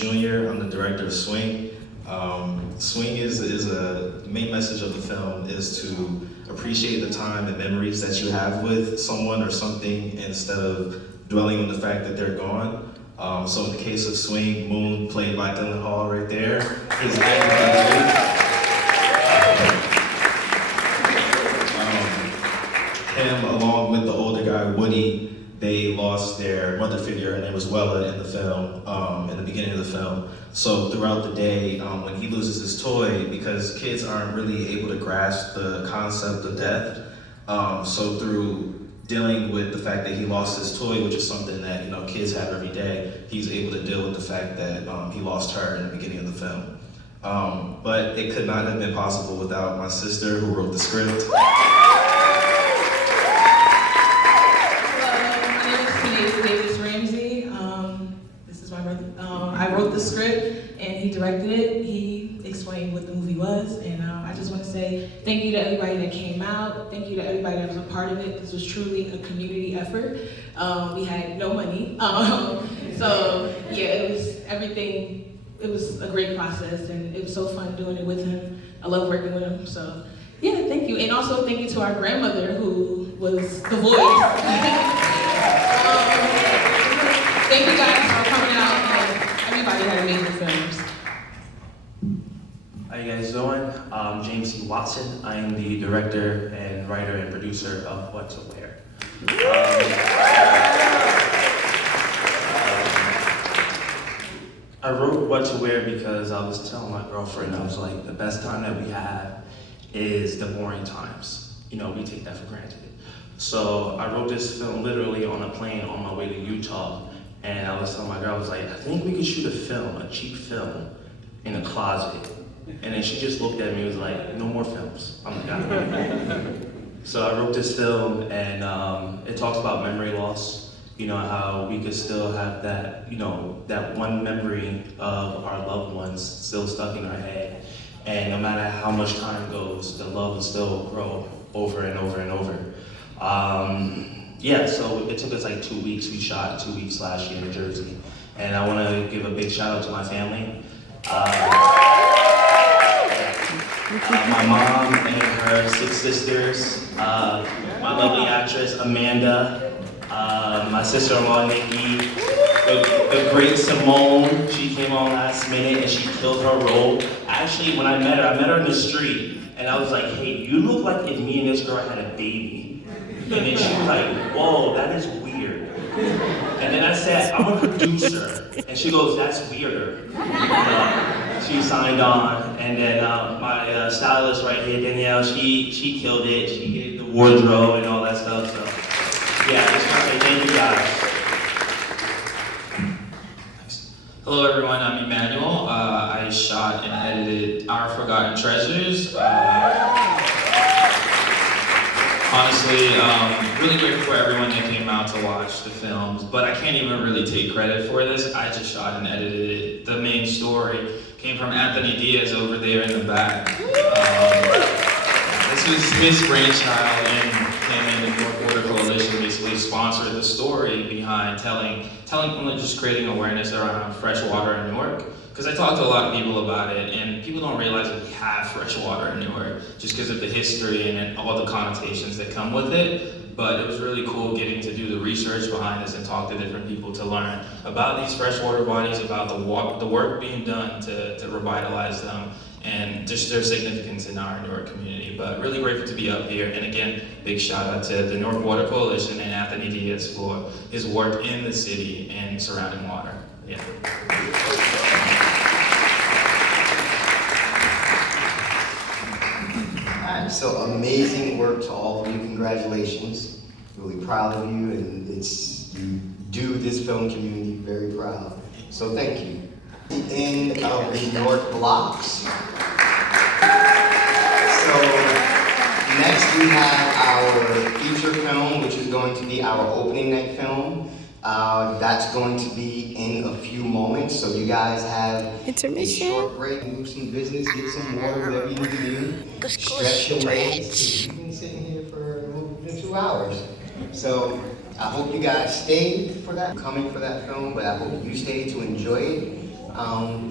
Jr. I'm the director of Swing. Swing is the main message of the film is to appreciate the time and memories that you have with someone or something instead of dwelling on the fact that they're gone. So in the case of Swing, Moon, played by Dylan Hall right there, is him along with the older guy, Woody, they lost their mother figure, and it was Wella in the film, in the beginning of the film. So throughout the day, when he loses his toy, because kids aren't really able to grasp the concept of death, so through dealing with the fact that he lost his toy, which is something that kids have every day, he's able to deal with the fact that he lost her in the beginning of the film. But it could not have been possible without my sister who wrote the script. I wrote the script and he directed it. He explained what the movie was, and I just want to say thank you to everybody that came out. Thank you to everybody that was a part of it. This was truly a community effort. We had no money, so yeah, it was everything. It was a great process, and it was so fun doing it with him. I love working with him. So yeah, thank you, and also thank you to our grandmother who was the voice. Thank you guys for coming out. Everybody had amazing films. How you guys doing? James C. Watson. I am the director and writer and producer of What to Wear. I wrote What to Wear because I was telling my girlfriend, I was like, the best time that we have is the boring times. We take that for granted. So I wrote this film literally on a plane on my way to Utah. And I was telling my girl, I was like, I think we could shoot a cheap film, in a closet. And then she just looked at me and was like, no more films. I'm like, So I wrote this film, and it talks about memory loss. How we could still have that, that one memory of our loved ones still stuck in our head. And no matter how much time goes, the love will still grow over and over and over. Yeah, so it took us like 2 weeks. We shot 2 weeks last year in Jersey. And I want to give a big shout out to my family. My mom and her 6 sisters, my lovely actress Amanda, my sister-in-law Nikki, the great Simone. She came on last minute and she killed her role. Actually, when I met her in the street, and I was like, hey, you look like if me and this girl had a baby. And then she was like, whoa, that is weird. And then I said, I'm a producer. And she goes, that's weirder. She signed on. And then my stylist right here, Danielle, she killed it. She did the wardrobe and all that stuff. So yeah, I just want to say thank you guys. Hello everyone, I'm Emmanuel. I shot and edited Our Forgotten Treasures. Honestly, really grateful for everyone that came out to watch the films, but I can't even really take credit for this. I just shot and edited it. The main story came from Anthony Diaz over there in the back. This was his brainchild, and him and the North Border Coalition basically sponsored the story behind telling just creating awareness around fresh water in Newark. Because I talked to a lot of people about it, and people don't realize that we have fresh water in Newark just because of the history and all the connotations that come with it. But it was really cool getting to do the research behind this and talk to different people to learn about these freshwater bodies, about the work being done to revitalize them, and just their significance in our Newark community. But really grateful to be up here. And again, big shout out to the North Border Coalition and Anthony Diaz for his work in the city and surrounding water. Yeah. So amazing work to all of you. Congratulations. Really proud of you, and you do this film community very proud. So thank you. In of the North blocks. So next we have our feature film, which is going to be our opening night film. That's going to be in a few moments, so you guys have a short break, move some business, get some water, whatever you need to do. Stretch your legs. You've been sitting here for 2 hours. So I hope you guys stayed for that, coming for that film, but I hope you stayed to enjoy it.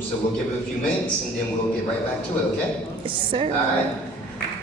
So we'll give it a few minutes and then we'll get right back to it, okay? Yes, sir. All right.